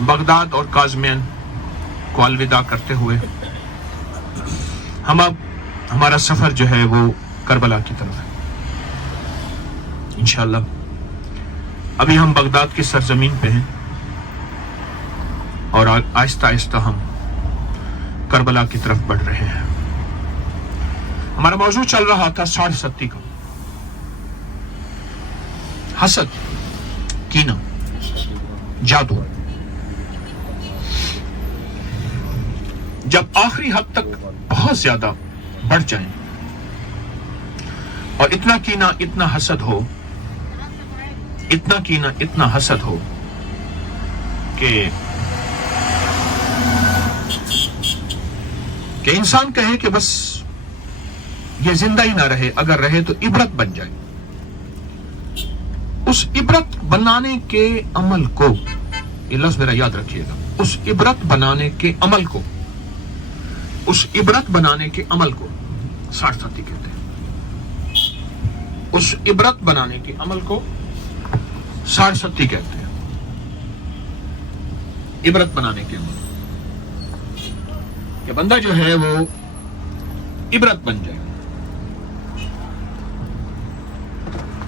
Baghdad اور کاظمین کو الوداع کرتے ہوئے ہم اب ہمارا سفر جو ہے وہ کربلا کی طرف ہے انشاءاللہ۔ ابھی ہم بغداد کی سرزمین پہ ہیں اور آہستہ آہستہ ہم کربلا کی طرف بڑھ رہے ہیں۔ ہمارا موضوع چل رہا تھا 67 کا، حسد، کینہ، جادو۔ جب آخری حد تک بہت زیادہ بڑھ جائیں اور اتنا کینہ، اتنا حسد ہو، اتنا کینہ، اتنا حسد ہو کہ انسان کہے کہ بس یہ زندہ ہی نہ رہے، اگر رہے تو عبرت بن جائے۔ اس عبرت بنانے کے عمل کو، یہ لفظ میرا یاد رکھیے گا، اس عبرت بنانے کے عمل کو، اس عبرت بنانے کے عمل کو 67 کہتے ہیں۔ اس عبرت بنانے کے عمل کو 67 کہتے ہیں۔ عبرت بنانے کے عمل کہ بندہ جو ہے وہ عبرت بن جائے،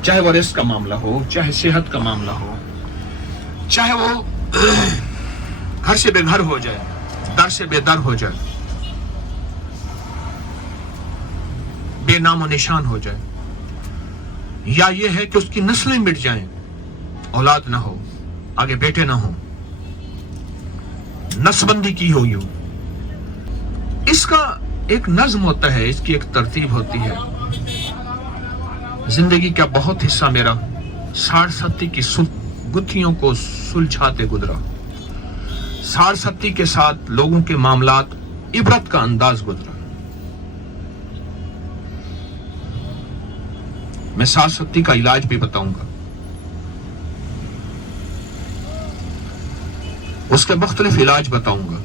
چاہے وہ رزق کا معاملہ ہو، چاہے صحت کا معاملہ ہو، چاہے وہ گھر سے بے گھر ہو جائے، در سے بے در ہو جائے، بے نام و نشان ہو جائے، یا یہ ہے کہ اس کی نسلیں مٹ جائیں، اولاد نہ ہو، آگے بیٹے نہ ہوں، نسبندی کی ہوئی ہو۔ اس کا ایک نظم ہوتا ہے، اس کی ایک ترتیب ہوتی ہے۔ زندگی کا بہت حصہ میرا 67 کی گتھیوں کو سلجھاتے گزرا، 67 کے ساتھ لوگوں کے معاملات، عبرت کا انداز گزرا۔ میں 67 کا علاج بھی بتاؤں گا، اس کے مختلف علاج بتاؤں گا۔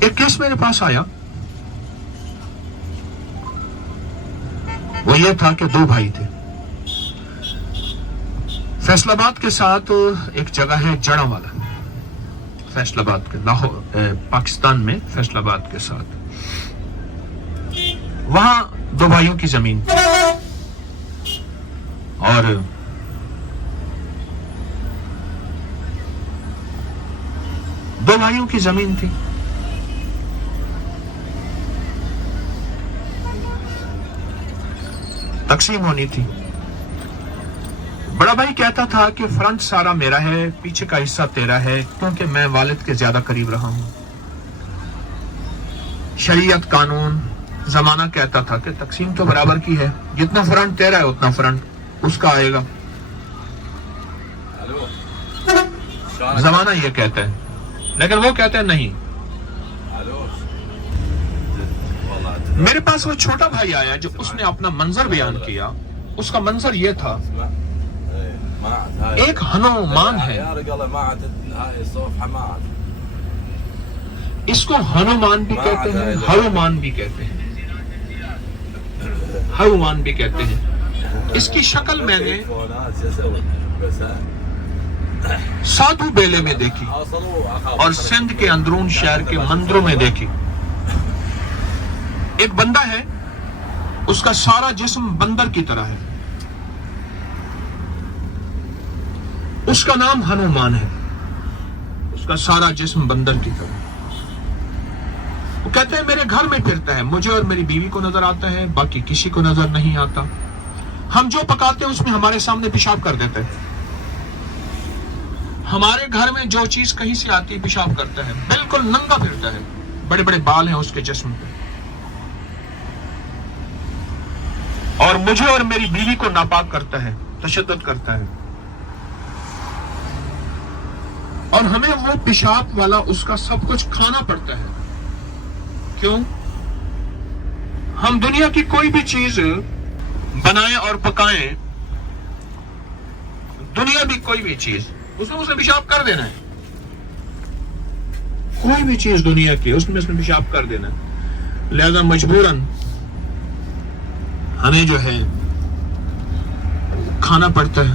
ایک کیس میرے پاس آیا، وہ یہ تھا کہ 2 بھائی تھے۔ فیصل آباد کے ساتھ ایک جگہ ہے جڑا والا، فیصل آباد کے لاہور پاکستان میں، فیصل آباد کے ساتھ وہاں 2 بھائیوں کی زمین تھی، اور دو بھائیوں کی زمین تھی۔ تقسیم ہونی تھی۔ بڑا بھائی کہتا تھا کہ فرنٹ سارا میرا ہے، پیچھے کا حصہ تیرا ہے، کیونکہ میں والد کے زیادہ قریب رہا ہوں۔ شریعت، قانون، زمانہ کہتا تھا کہ تقسیم تو برابر کی ہے، جتنا فرنٹ تیرا ہے اتنا فرنٹ اس کا آئے گا۔ زمانہ یہ کہتا ہے، لیکن وہ کہتے ہیں نہیں۔ میرے پاس وہ چھوٹا بھائی آیا جو اس نے اپنا منظر بیان کیا۔ اس کا منظر یہ تھا، ایک ہنومان ہے، اس کو ہنومان بھی کہتے ہیں، ہنومان بھی کہتے ہیں، ہنومان بھی کہتے ہیں۔ اس کی شکل میں نے سادھو بیلے میں دیکھی اور سندھ کے اندرون شہر کے مندروں میں دیکھی۔ ایک بندہ ہے، اس کا سارا جسم بندر کی طرح ہے، اس کا نام ہنومان ہے، اس کا سارا جسم بندر کی طرح۔ وہ کہتے ہیں میرے گھر میں پھرتا ہے، مجھے اور میری بیوی کو نظر آتا ہے، باقی کسی کو نظر نہیں آتا۔ ہم جو پکاتے ہیں اس میں ہمارے سامنے پیشاب کر دیتا ہے، ہمارے گھر میں جو چیز کہیں سے آتی ہے پیشاب کرتا ہے، بالکل ننگا پھرتا ہے، بڑے بڑے بال ہیں اس کے جسم پہ، اور مجھے اور میری بیوی کو ناپاک کرتا ہے، تشدد کرتا ہے، اور ہمیں وہ پیشاب والا اس کا سب کچھ کھانا پڑتا ہے۔ کیوں؟ ہم دنیا کی کوئی بھی چیز بنائیں اور پکائیں، دنیا بھی کوئی بھی چیز، اس میں اسے پیشاب کر دینا ہے، کوئی بھی چیز دنیا کی اس میں پیشاب کر دینا ہے۔ لہذا مجبوراً ہمیں جو ہے کھانا پڑتا ہے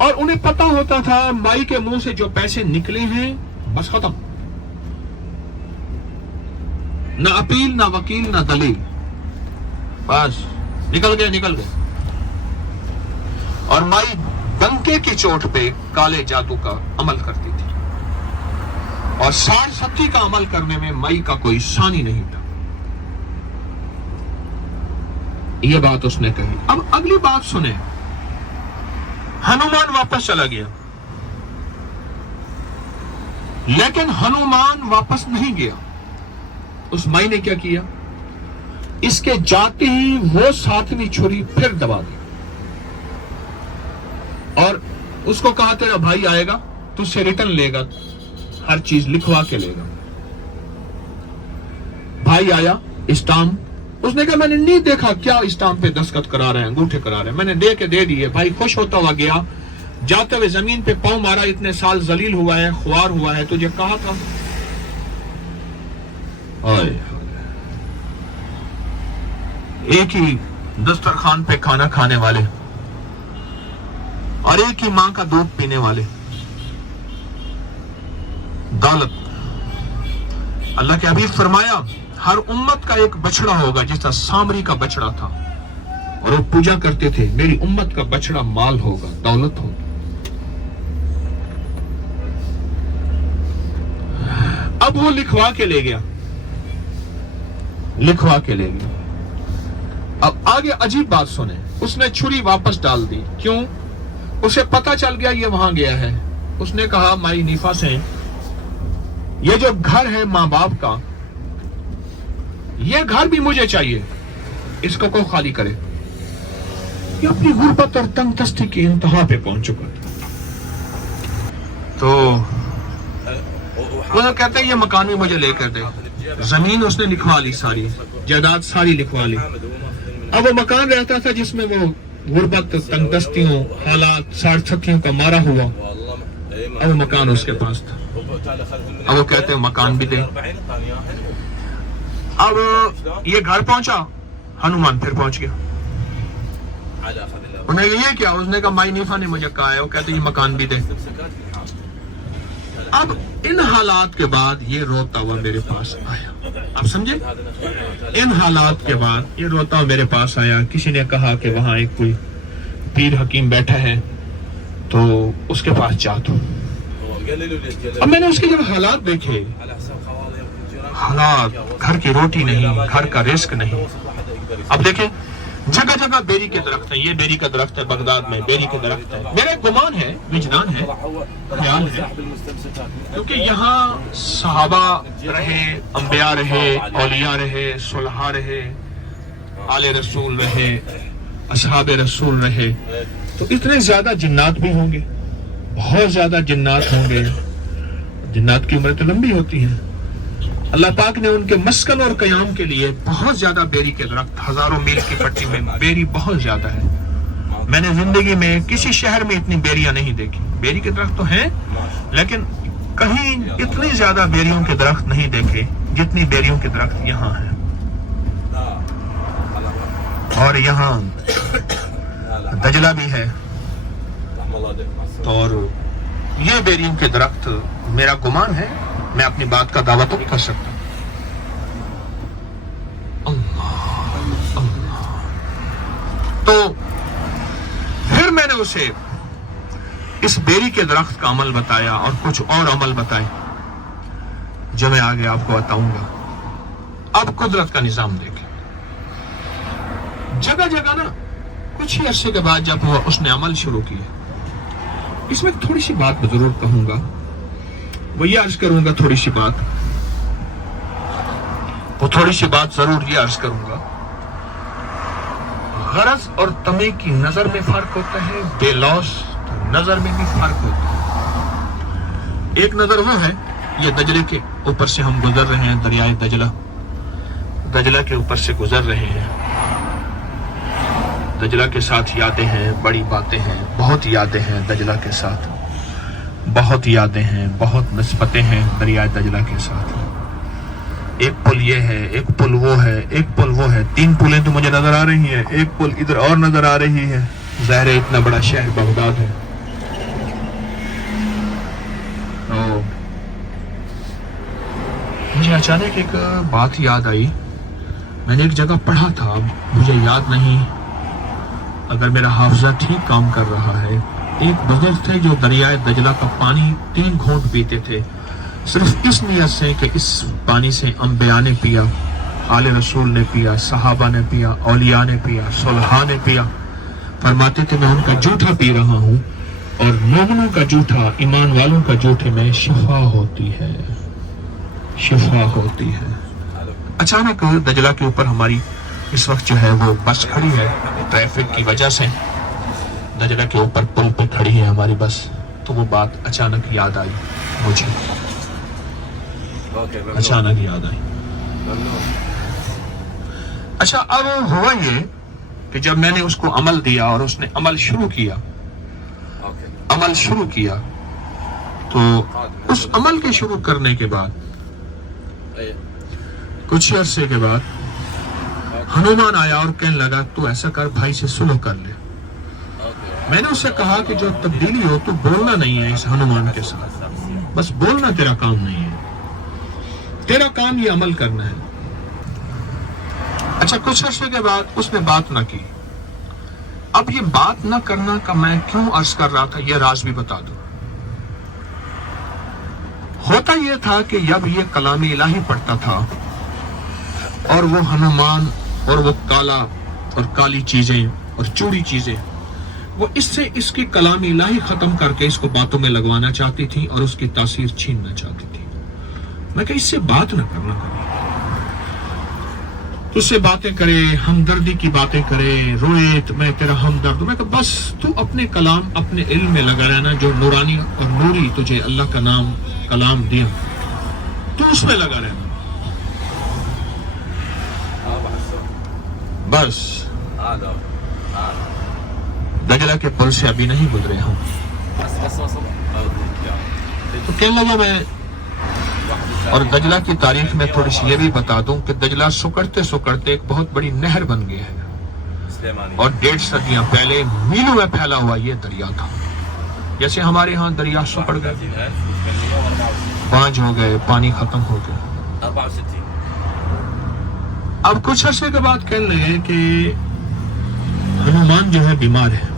اور انہیں پتا ہوتا تھا مائی کے منہ سے جو پیسے نکلے ہیں بس ختم، نہ اپیل نہ وکیل نہ دلیل، بس نکل گئے۔ اور مائی ڈنکے کی چوٹ پہ کالے جادو کا عمل کرتی تھی، اور 60 کا عمل کرنے میں مائی کا کوئی ثانی نہیں تھا۔ یہ بات اس نے کہی۔ اب اگلی بات سنیں، ہنومان واپس چلا گیا، لیکن ہنومان واپس نہیں گیا۔ اس مائی نے کیا کیا؟ اس کے جاتے ہی وہ 7ویں چھری پھر دبا دی اور اس کو کہا تیرا بھائی آئے گا، تو سے ریٹرن لے گا، ہر چیز لکھوا کے لے گا۔ بھائی آیا، اسٹامپ، اس نے کہا میں نے نہیں دیکھا کیا اسٹامپ پہ دستخط کرا رہے ہیں، انگوٹھے کرا رہے ہیں، میں نے دے کے دے دیے۔ بھائی خوش ہوتا ہوا گیا، جاتے ہوئے زمین پہ پاؤں مارا، اتنے سال ذلیل ہوا ہے، خوار ہوا ہے، تجھے کہا تھا۔ ایک ہی دسترخوان پہ کھانا کھانے والے اور ایک ہی ماں کا دودھ پینے والے، دولت۔ اللہ کے حبیب فرمایا ہر امت کا ایک بچڑا ہوگا، جس طرح سامری کا بچڑا تھا، اور وہ پوجا کرتے تھے میری امت کا بچڑا مال ہوگا، دولت ہوگی۔ اب وہ لکھوا کے لے گیا، لکھوا کے لے گیا۔ اب آگے عجیب بات سنیں، اس نے چھری واپس ڈال دی۔ کیوں؟ اسے پتا چل گیا یہ وہاں گیا ہے۔ اس نے کہا مائی نیفا سے، یہ جو گھر ہے ماں باپ کا، یہ گھر بھی مجھے چاہیے، اس کو کوئی خالی کرے۔ یہ اپنی غربت اور تنگ دستی کی انتہا پہ پہنچ چکا تھا۔ تو وہ کہتے ہیں یہ مکان بھی مجھے لے کر دے۔ زمین اس نے لکھوا لی، ساری جائیداد ساری لکھوا لی۔ اب وہ مکان رہتا تھا جس میں وہ غربت، تنگ دستیوں، حالات، 60 کا مارا ہوا، اب وہ مکان اس کے پاس تھا۔ اب وہ کہتے ہیں مکان بھی دے۔ اب یہ گھر پہنچا، ہنومان پھر پہنچ گیا۔ انہیں یہ کیا؟ اس نے کہا مائی نیفا نے مجھے کہا ہے، وہ کہتے ہیں یہ مکان بھی دے۔ اب ان حالات کے بعد یہ روتا ہوا میرے پاس آیا، آپ سمجھے؟ ان حالات کے بعد یہ روتا ہوا میرے پاس آیا۔ کسی نے کہا کہ وہاں ایک کوئی پیر حکیم بیٹھا ہے، تو اس کے پاس جا تو۔ اب میں نے اس کے جب حالات دیکھے، حالات، گھر کی روٹی نہیں، گھر کا رزق نہیں۔ اب دیکھیں جگہ جگہ بیری کے درخت ہیں، یہ بیری کا درخت ہے، بغداد میں بیری کے درخت ہے۔ میرا گمان ہے، وجدان ہے، خیال ہے، کیونکہ یہاں صحابہ رہے، انبیاء رہے، اولیاء رہے، صلحاء رہے، آل رسول رہے، اصحاب رسول رہے، تو اتنے زیادہ جنات بھی ہوں گے، بہت زیادہ جنات ہوں گے۔ جنات کی عمر تو لمبی ہوتی ہے۔ اللہ پاک نے ان کے مسکن اور قیام کے لیے بہت زیادہ بیری کے درخت، ہزاروں میل کی پٹی میں بیری بہت زیادہ ہے۔ میں نے زندگی میں کسی شہر میں اتنی بیریاں نہیں دیکھی۔ بیری کے درخت تو ہیں، لیکن کہیں اتنی زیادہ بیریوں کے درخت نہیں دیکھے جتنی بیریوں کے درخت یہاں ہیں۔ اور یہاں دجلہ بھی ہے، اور یہ بیریوں کے درخت، میرا گمان ہے، میں اپنی بات کا دعویٰ تو نہیں کر سکتا۔ تو پھر میں نے اسے اس بیری کے درخت کا عمل بتایا اور کچھ اور عمل بتائے جو میں آگے آپ کو بتاؤں گا۔ اب قدرت کا نظام دیکھیں، جگہ جگہ نا کچھ ہی عرصے کے بعد جب اس نے عمل شروع کیا، اس میں تھوڑی سی بات میں ضرور کہوں گا، وہ یہ عرض کروں گا، تھوڑی سی بات ضرور یہ عرض کروں گا۔ غرض اور طمع کی نظر میں فرق ہوتا ہے، بے لوث نظر میں بھی فرق ہوتا ہے۔ ایک نظر وہ ہے، یہ دجلے کے اوپر سے ہم گزر رہے ہیں، دریائے دجلہ کے اوپر سے گزر رہے ہیں۔ دجلہ کے ساتھ یادیں ہیں، بڑی باتیں ہیں، بہت یادیں ہیں دجلہ کے ساتھ، بہت یادیں ہیں، بہت نسبتیں ہیں دریائے دجلہ کے ساتھ۔ ایک پل یہ ہے، ایک پل وہ ہے، ایک پل وہ ہے، 3 پلیں تو مجھے نظر آ رہی ہیں، ایک پل ادھر اور نظر آ رہی ہے۔ ظاہر ہے اتنا بڑا شہر بغداد ہے، مجھے اچانک ایک بات یاد آئی. میں نے ایک جگہ پڑھا تھا, مجھے یاد نہیں, اگر میرا حافظہ ٹھیک کام کر رہا ہے. ایک بزرگ تھے جو دریائے دجلہ کا پانی 3 گھونٹ پیتے تھے, صرف اس نیت سے کہ اس پانی سے انبیاء نے پیا, آل رسول نے پیا, صحابہ نے پیا, اولیاء نے پیا, صلحاء نے پیا. فرماتے تھے میں ان کا جوٹھا پی رہا ہوں, اور مومنوں کا جوٹھا, ایمان والوں کا جوٹھے میں شفا ہوتی ہے, شفا ہوتی ہے. اچانک دجلہ کے اوپر ہماری اس وقت جو ہے وہ بس کھڑی ہے, ٹریفک کی وجہ سے دجلہ کے اوپر پل پہ کھڑی ہے ہماری بس. تو وہ بات اچانک یاد آئی مجھے, اچانک یاد آئی. اچھا, اب ہوا یہ کہ جب میں نے اس کو عمل دیا اور اس نے عمل شروع کیا, عمل شروع کیا, تو اس عمل کے شروع کرنے کے بعد کچھ عرصے کے بعد ہنومان آیا اور کہنے لگا تو ایسا کر, بھائی سے سلح کر لے. میں نے اسے کہا کہ جو تبدیلی ہو تو بولنا نہیں ہے اس ہنومان کے ساتھ, بس بولنا تیرا کام نہیں ہے, تیرا کام یہ عمل کرنا ہے. اچھا, کچھ عرصے کے بعد اس نے بات نہ کی. اب یہ بات نہ کرنا کا میں کیوں عرض کر رہا تھا, یہ راز بھی بتا دوں. ہوتا یہ تھا کہ جب یہ کلام الہی پڑھتا تھا اور وہ ہنومان اور وہ کالا اور کالی چیزیں اور چوڑی چیزیں, وہ اس سے اس کی کلام الہی ختم کر کے اس کو باتوں میں لگوانا چاہتی تھی اور اس کی تاثیر چھیننا چاہتی تھی. میں کہ اس سے بات نہ کرنا کبھی, تو اس سے باتیں کرے, ہمدردی کی باتیں کرے, روئے تو میں تیرا ہمدرد. میں کہ بس تو اپنے کلام, اپنے علم میں لگا رہنا, جو نورانی اور نوری تجھے اللہ کا نام کلام دیا, تو اس میں لگا رہنا بس. دجلہ کے پل سے ابھی نہیں گزرے ہم, تو کہنے لگا میں. اور دجلہ کی تاریخ میں تھوڑی سی یہ بھی بتا دوں کہ دجلہ سکڑتے سکڑتے ایک بہت بڑی نہر بن گیا ہے, اور 1.5 صدیاں پہلے میلوں میں پھیلا ہوا یہ دریا تھا. جیسے ہمارے ہاں دریا سکڑ گئے, 5 ہو گئے, پانی ختم ہو گیا. اب کچھ عرصے کے بعد کہنے لگے کہ ہنومان جو ہے بیمار ہے.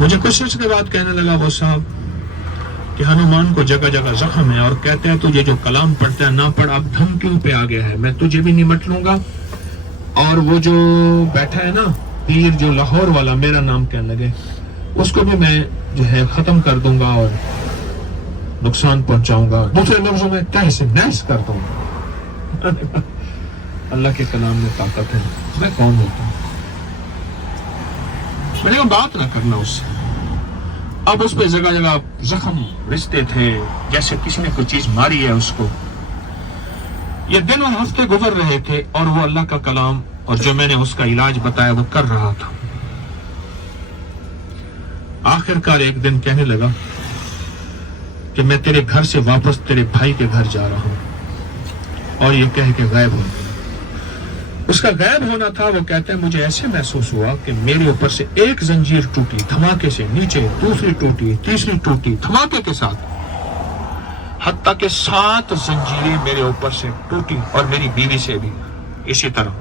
مجھے کچھ عرصے کے بعد کہنے لگا وہ صاحب کہ ہنومان کو جگہ جگہ زخم ہے, اور کہتے ہیں تجھے جو کلام پڑھتا ہے نہ پڑھ, اب دھمکیوں پہ آ گیا ہے, میں تجھے بھی نمٹ لوں گا. اور وہ جو بیٹھا ہے نا پیر جو لاہور والا, میرا نام کہنے لگے, اس کو بھی میں جو ہے ختم کر دوں گا اور نقصان پہنچاؤں گا, دوسرے لفظوں میں تہس نحس کر دوں گا. اللہ کے کلام میں طاقت ہے, میں کون ہوتا ہوں. میں نے کہا بات نہ کرنا اس سے. اب اس پہ جگہ جگہ زخم رشتے تھے, جیسے کسی نے کوئی چیز ماری ہے اس کو. یہ دن اور ہفتے گزر رہے تھے, اور وہ اللہ کا کلام اور جو میں نے اس کا علاج بتایا وہ کر رہا تھا. آخر کار ایک دن کہنے لگا کہ میں تیرے گھر سے واپس تیرے بھائی کے گھر جا رہا ہوں, اور یہ کہہ کے غائب ہو گیا. اس کا غائب ہونا تھا. وہ کہتے ہیں مجھے ایسے محسوس ہوا کہ میرے اوپر سے ایک زنجیر ٹوٹی دھماکے سے, نیچے دوسری ٹوٹی, تیسری ٹوٹی دھماکے کے ساتھ, حتیٰ کہ 7 زنجیریں میرے اوپر سے ٹوٹی, اور میری بیوی سے بھی اسی طرح.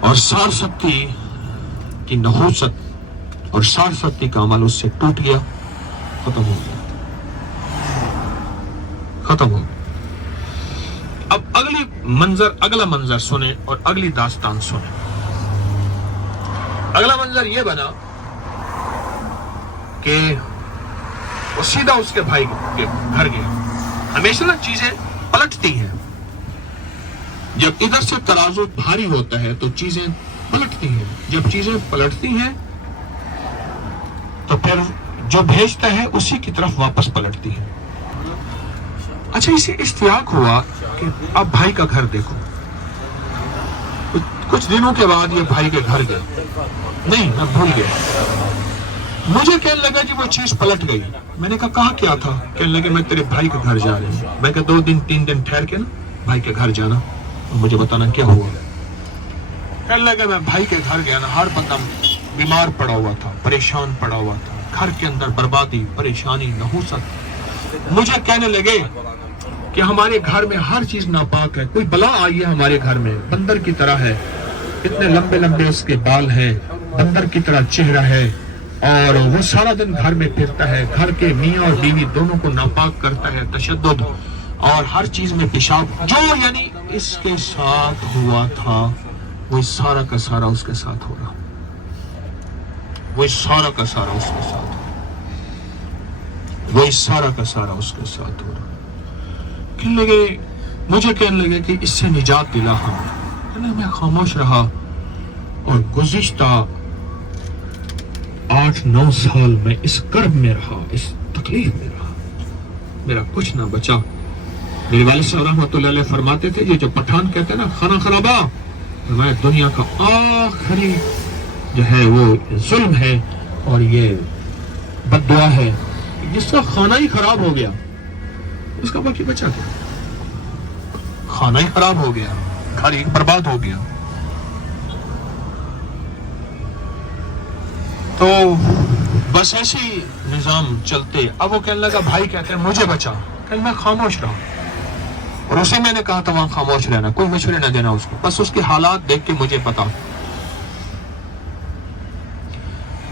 اور سارستی کی نحوست اور سارستی کا عمل اس سے ٹوٹ گیا, ختم ہو گیا, ختم ہو گیا. اب اگلا منظر سنیں اور اگلی داستان سنیں. اگلا منظر یہ بنا کہ وہ سیدھا اس کے بھائی کے گھر گیا. ہمیشہ نا چیزیں پلٹتی ہیں, جب ادھر سے ترازو بھاری ہوتا ہے تو چیزیں پلٹتی ہیں. جب چیزیں پلٹتی ہیں تو پھر جو بھیجتا ہے اسی کی طرف واپس پلٹتی ہے. اچھا, اسے اشتیاق ہوا کہ اب بھائی کا گھر دیکھو. کچھ دنوں کے بعد یہ بھائی کے گھر گیا. نہیں, میں بھول گیا. مجھے کہنے لگا جی وہ چیز پلٹ گئی. میں نے کہا کہا کیا تھا؟ کہنے لگے میں تیرے بھائی کے گھر جا رہی ہوں. میں کہا 2 دن 3 دن ٹھہر کے نا بھائی کے گھر جانا, مجھے بتانا کیا ہوا. کہنے لگے میں بھائی کے گھر گیا نا, ہر بندہ بیمار پڑا ہوا تھا, پریشان پڑا ہوا تھا, گھر کے اندر بربادی, پریشانی, نحوست, مجھے کہنے لگے کہ ہمارے گھر میں ہر چیز ناپاک ہے، کوئی بلا آئی ہے ہمارے گھر میں، بندر کی طرح ہے، اتنے لمبے لمبے اس کے بال ہیں، بندر کی طرح چہرہ ہے، اور وہ سارا دن گھر میں پھرتا ہے، گھر کے میاں اور بیوی دونوں کو ناپاک کرتا ہے، تشدد اور ہر چیز میں پیشاب، جو یعنی اس کے ساتھ ہوا تھا وہ سارا کا سارا اس کے ساتھ ہو رہا، وہ سارا کا سارا اس کے ساتھ، وہ سارا کا سارا اس کے ساتھ ہو رہا۔ کہنے لگے، مجھے کہنے لگے کہ اس سے نجات دلا ہمیں، میں خاموش رہا، اور گزشتہ 8-9 سال میں اس کرب میں رہا، اس تکلیف میں رہا، میرا کچھ نہ بچا۔ میرے والد صاحب رحمۃ اللہ علیہ فرماتے تھے، یہ جو پٹھان کہتے ہیں نا خانہ خرابہ، میں دنیا کا آخری جو ہے وہ ظلم ہے اور یہ بد دعا ہے، جس کا خانہ ہی خراب ہو گیا اس کا باقی بچا کیا؟ خانہ ہی خراب ہو گیا، گھر ہی برباد ہو گیا۔ تو بس ایسے ہی نظام چلتے، اب وہ کہنے لگا، بھائی کہتے ہیں مجھے بچا، کہ میں خاموش رہا، اور اسے میں نے کہا تھا وہاں خاموش رہنا، کوئی مشورے نہ دینا اس کو، بس اس کے حالات دیکھ کے مجھے پتا۔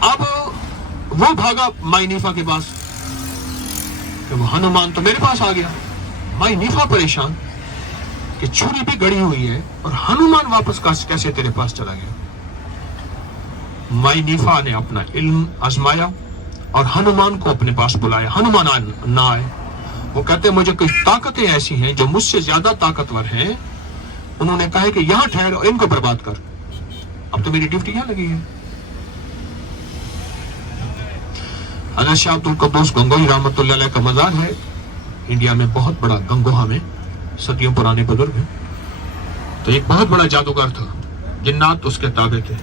اب وہ بھاگا مائی نیفا کے پاس کہ وہ ہنومان تو میرے پاس آ گیا، مائی نیفا پریشان کہ چھری بھی گڑی ہوئی ہے اور ہنومان واپس کیسے تیرے پاس چلا گیا۔ مائی نیفا نے اپنا علم آزمایا اور ہنومان کو اپنے پاس بلایا، ہنومان نہ آئے، وہ کہتے ہیں مجھے کچھ طاقتیں ایسی ہیں جو مجھ سے زیادہ طاقتور ہیں، انہوں نے کہا کہ یہاں ٹھہر اور ان کو برباد کر، اب تو میری ڈیوٹی یہاں لگی ہے۔ حضرت شاہ عبد القدوس گنگوئی رحمۃ اللہ علیہ کا مزار ہے انڈیا میں، بہت بڑا گنگوہا میں، صدیوں پرانے بزرگ ہیں۔ تو ایک بہت بڑا جادوگر تھا، جنات اس کے تابع تھے،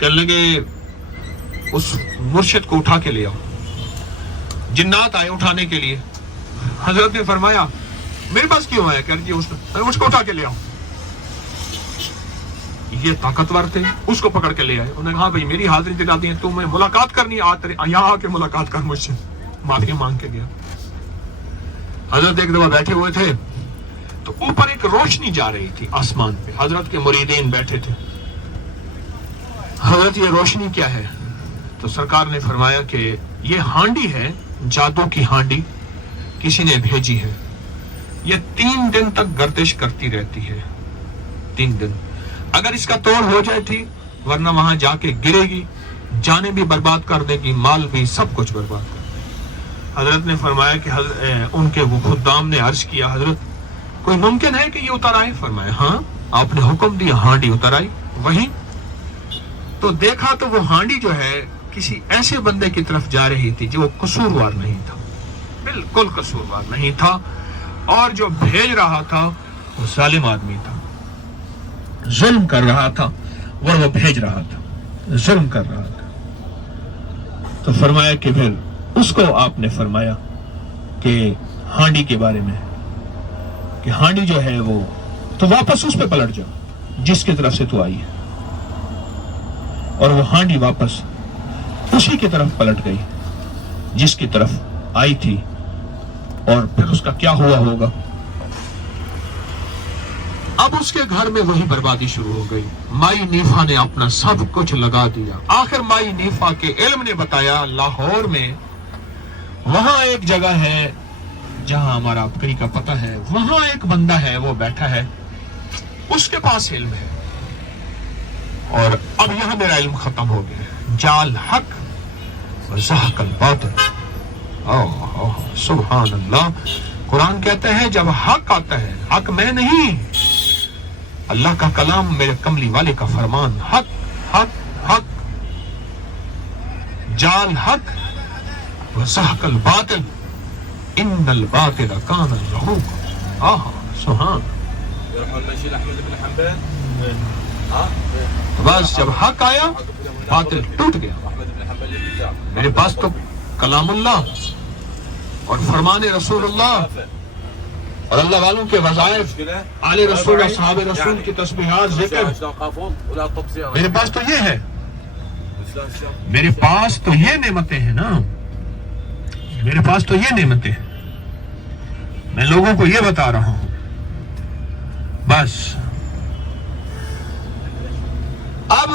کہنے لگے اس مرشد کو اٹھا کے لے آؤ۔ جنات آئے اٹھانے کے لیے، حضرت نے فرمایا میرے پاس کیوں آیا؟ کہہ دیجیے اس کو اٹھا کے لے آؤ۔ یہ طاقتور تھے، اس کو پکڑ کے لے آئے، انہوں نے کہا بھائی میری حاضری دلا دی ہے، تمہیں ملاقات کرنی ہے، یہاں آ کے ملاقات کر مجھ سے، معافی مانگ کے گیا۔ حضرت ایک دفعہ بیٹھے ہوئے تھے تو اوپر ایک روشنی جا رہی تھی آسمان پہ، حضرت کے مریدین بیٹھے تھے، حضرت یہ روشنی کیا ہے؟ تو سرکار نے فرمایا کہ یہ ہانڈی ہے، جادو کی ہانڈی کسی نے بھیجی ہے، یہ 3 دن تک گردش کرتی رہتی ہے، 3 دن، اگر اس کا توڑ ہو جائے تھی، ورنہ وہاں جا کے گرے گی، جانیں بھی برباد کر دے گی، مال بھی، سب کچھ برباد کر دے گی۔ حضرت نے فرمایا کہ ان کے وہ خدام نے عرض کیا حضرت کوئی ممکن ہے کہ یہ اتر آئے؟ فرمایا ہاں، آپ نے حکم دیا، ہانڈی اتر آئی۔ وہی تو دیکھا تو وہ ہانڈی جو ہے کسی ایسے بندے کی طرف جا رہی تھی جو قصوروار نہیں تھا، بالکل قصوروار نہیں تھا، اور جو بھیج رہا تھا وہ ظالم آدمی تھا، ظلم کر رہا تھا، وہ بھیج رہا تھا، ظلم کر رہا تھا۔ تو فرمایا کہ پھر اس کو آپ نے فرمایا کہ ہانڈی کے بارے میں کہ ہانڈی جو ہے وہ تو واپس اس پہ پلٹ جاؤ جس کی طرف سے تو آئی ہے، اور وہ ہانڈی واپس اسی کی طرف پلٹ گئی جس کی طرف آئی تھی، اور پھر اس کا کیا ہوا ہوگا؟ اب اس کے گھر میں وہی بربادی شروع ہو گئی، مائی نیفا نے اپنا سب کچھ لگا دیا۔ آخر مائی نیفا کے علم نے بتایا لاہور میں وہاں ایک جگہ ہے جہاں ہمارا کہیں کا پتہ ہے، وہاں ایک بندہ ہے وہ بیٹھا ہے، اس کے پاس علم ہے، اور اب یہاں میرا علم ختم ہو گیا ہے، جال حق وزحق الباطل۔ سبحان اللہ، قرآن کہتے ہیں جب حق آتا ہے، حق میں نہیں، اللہ کا کلام، میرے کملی والے کا فرمان، حق حق حق، جال حق وزحق الباطل ان الباطل کان زہوقا۔ سبحان، بس جب حق آیا باطل ٹوٹ گیا۔ میرے پاس تو کلام اللہ اور فرمان رسول اللہ اور اللہ والوں کے وظائف، آل رسول، اصحاب رسول کی تسبیحات، ذکر، میرے پاس تو یہ ہے، میرے پاس تو یہ نعمتیں ہیں نا، میرے پاس تو یہ نعمتیں ہیں۔ میں لوگوں کو یہ بتا رہا ہوں بس. اب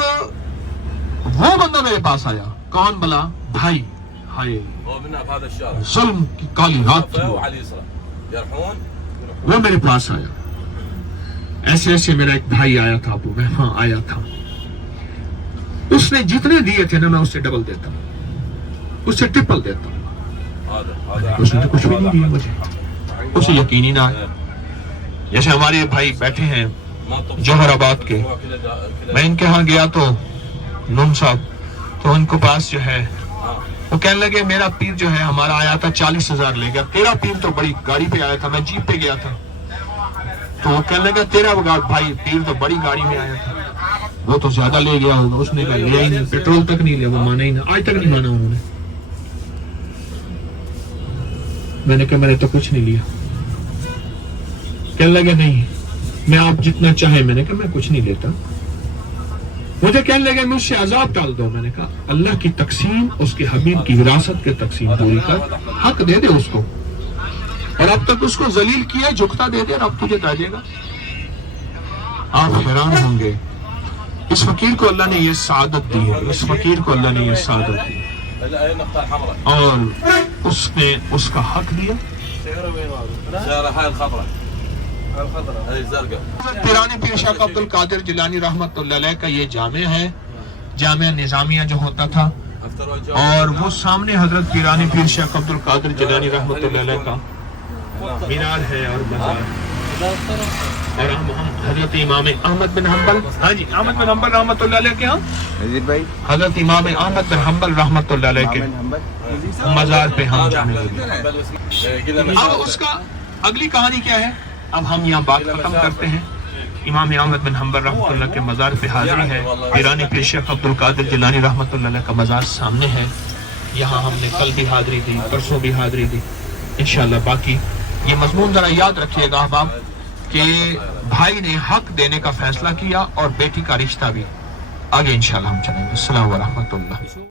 وہ بندہ میرے پاس آیا. کون بلا؟ بھائی. ہائے ظلم کی کالی رات تھی. وہ میرے پاس آیا. ایسے ایسے میرا ایک بھائی آیا تھا، ابو وہاں آیا تھا. اس نے جتنے دیے تھے نا میں اسے ڈبل دیتا ہوں، اسے ٹرپل دیتا ہوں. اس نے تو کچھ بھی نہیں دیا مجھے. اسے یقین ہی نہ آیا. جیسے ہمارے بھائی بیٹھے ہیں جوہر آباد کے، میں ان کے ہاں گیا تو نون صاحب تو ان کو پاس جو ہے وہ کہنے لگے میرا پیر جو ہے ہمارا آیا تھا 40,000 لے گیا، تیرا پیر تو بڑی گاڑی پہ آیا تھا، میں جیپ پہ گیا تھا. تو وہ کہنے لگا تیرا بھائی پیر تو بڑی گاڑی میں آیا تھا، وہ تو زیادہ لے گیا ہوگا. اس نے کہا لیا ہی نہیں، پیٹرول تک نہیں لیا. وہ مانا ہی نہ، آج تک نہیں مانا انہوں نے. میں نے کہا میں نے تو کچھ نہیں لیا. کہنے لگے نہیں میں آپ جتنا چاہے. میں نے کہا میں کچھ نہیں لیتا. مجھے کہنے لگے مجھ سے عذاب ڈال دو. میں نے کہا اللہ کی تقسیم، اس کے حبیب کی وراثت کے تقسیم پوری کر، حق دے دے اس کو. اور اب تک اس کو ذلیل کیا، جھکتا دے دے، اور اب تجھے دے گا. آپ حیران ہوں گے اس فقیر کو اللہ نے یہ سعادت دی ہے. اس فقیر کو اللہ نے یہ سعادت دی اور اس نے اس کا حق دیا. پیرانی پیر شیخ عبد القادر جیلانی رحمۃ اللہ علیہ کا یہ جامع ہے، جامعہ نظامیہ جو ہوتا تھا. اور وہ سامنے حضرت پیرانی پیر شیخ عبد القادر جیلانی رحمۃ اللہ علیہ کا مینار ہے اور مزار. اور ہم حضرت امام احمد بن حنبل، ہاں جی احمد بن حنبل رحمۃ اللہ علیہ کے ہاں حضرت امام احمد بن حنبل رحمۃ اللہ علیہ کے مزار پہ ہم جانے لگے. اب اس کا اگلی کہانی کیا ہے؟ اب ہم یہاں بات ختم کرتے ہیں. امام احمد بن حنبل رحمۃ اللہ کے مزار پہ حاضری ہے. پیرانی پیر شیخ عبد القادر جیلانی رحمۃ اللہ علیہ کا مزار سامنے ہے. یہاں ہم نے کل بھی حاضری دی، پرسوں بھی حاضری دی. انشاءاللہ باقی یہ مضمون ذرا یاد رکھیے گا احباب کہ بھائی نے حق دینے کا فیصلہ کیا اور بیٹی کا رشتہ بھی. آگے انشاءاللہ ہم چلیں گے. السلام ورحمۃ اللہ.